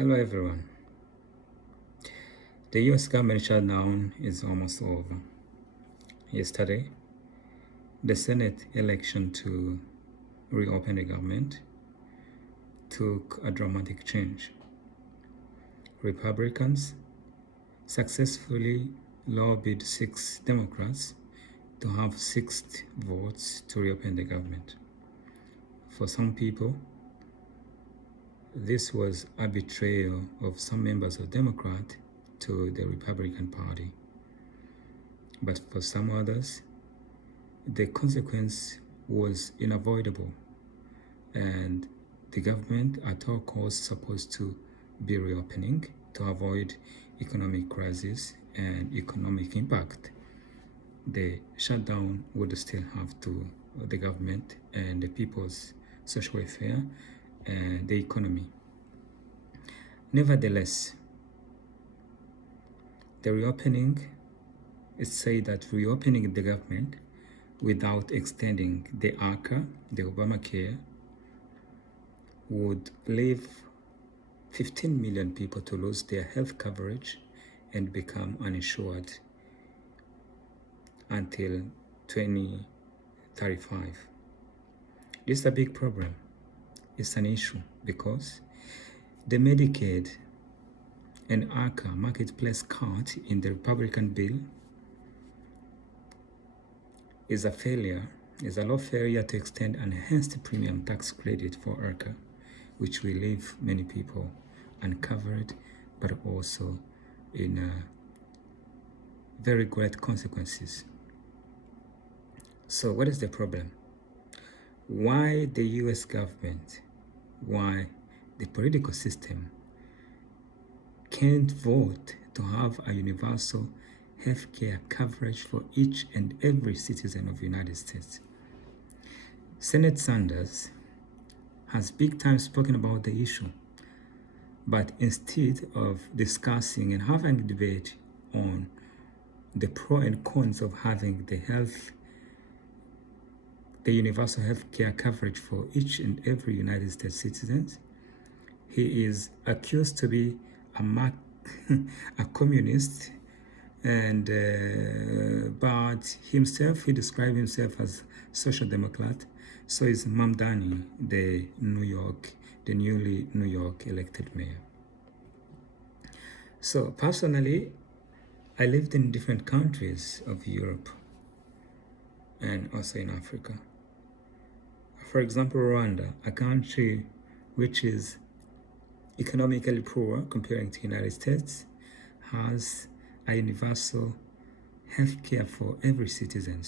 Hello everyone. The US government shutdown is almost over. Yesterday, the Senate election to reopen the government took a dramatic change. Republicans successfully lobbied 6 Democrats to have 6 votes to reopen the government. For some people, this was a betrayal of some members of Democrat to the Republican Party. But for some others, the consequence was unavoidable, and the government at all costs supposed to be reopening to avoid economic crisis and economic impact. The shutdown would still have to the government and the people's social welfare and the economy. Nevertheless, the reopening, it's said that reopening the government without extending the ACA, the Obamacare, would leave 15 million people to lose their health coverage and become uninsured until 2035. This is a big problem. It's an issue because the Medicaid and ACA marketplace cut in the Republican bill is a failure, is a law failure to extend an enhanced premium tax credit for ACA, which will leave many people uncovered, but also in very great consequences. So what is the problem? Why the US government, why the political system can't vote to have a universal healthcare coverage for each and every citizen of the United States? Senator Sanders has big time spoken about the issue, but instead of discussing and having a debate on the pro and cons of having the universal health care coverage for each and every United States citizens, he is accused to be a communist, and but himself, he described himself as social democrat. So is Mamdani, the newly New York elected mayor. So personally, I lived in different countries of Europe and also in Africa. For example, Rwanda, a country which is economically poor comparing to the United States, has a universal health care for every citizen.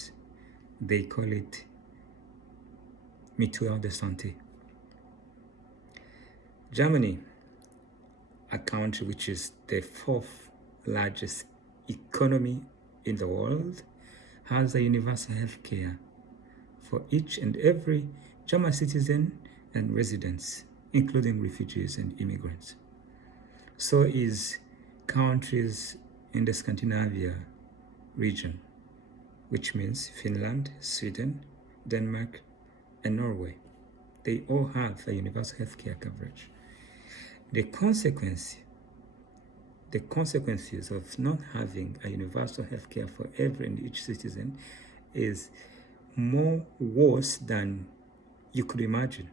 They call it mutuelle de santé. Germany, a country which is the 4th largest economy in the world, has a universal health care for each and every German citizen and residents, including refugees and immigrants. So is countries in the Scandinavia region, which means Finland, Sweden, Denmark, and Norway. They all have a universal health care coverage. The consequences of not having a universal health care for every and each citizen is more worse than you could imagine.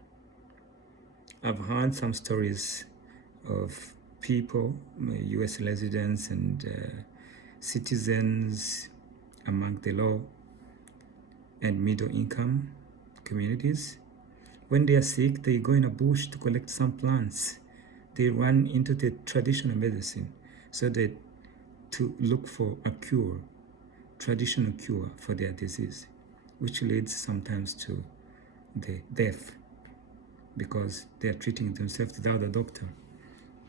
I've heard some stories of people, US residents and citizens among the low and middle income communities. When they are sick, they go in a bush to collect some plants. They run into the traditional medicine so that to look for a cure, traditional cure for their disease, which leads sometimes to the death because they are treating themselves without a doctor,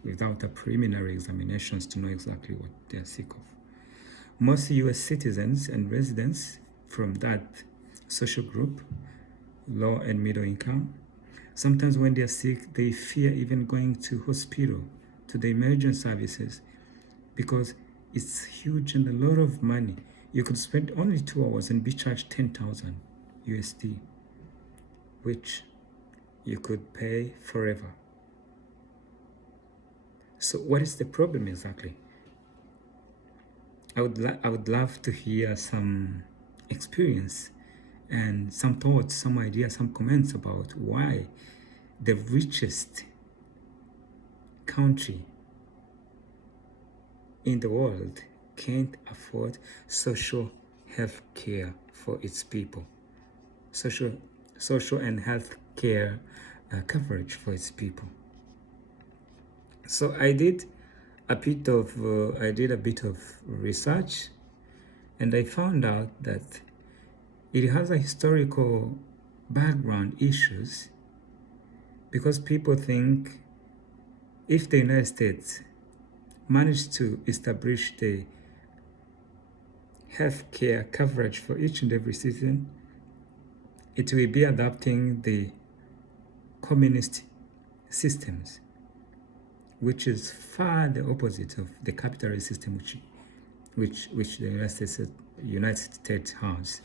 without a preliminary examinations to know exactly what they are sick of. Most US citizens and residents from that social group, low and middle income, sometimes when they are sick, they fear even going to hospital, to the emergency services, because it's huge and a lot of money. You could spend only 2 hours and be charged 10,000 USD, which you could pay forever. So what is the problem exactly? I would love to hear some experience and some thoughts, some ideas, some comments about why the richest country in the world can't afford social health care for its people, social and health care coverage for its people. So I did a bit of research, and I found out that it has a historical background issues, because people think if the United States managed to establish the health care coverage for each and every citizen, it will be adopting the communist systems, which is far the opposite of the capitalist system which the United States has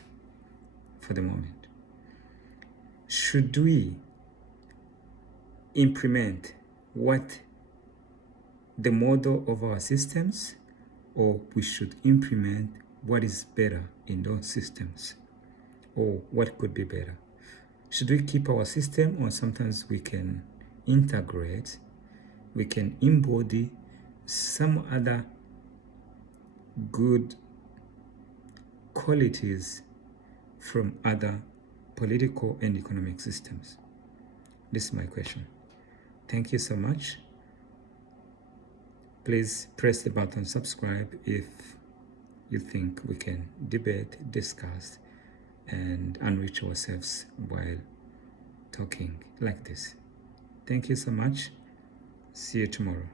for the moment. Should we implement what the model of our systems, or we should implement what is better in those systems, or what could be better? Should we keep our system, or sometimes we can integrate, we can embody some other good qualities from other political and economic systems? This is my question. Thank you so much. Please press the button subscribe if you think we can debate, discuss, and enrich ourselves while talking like this. Thank you so much. See you tomorrow.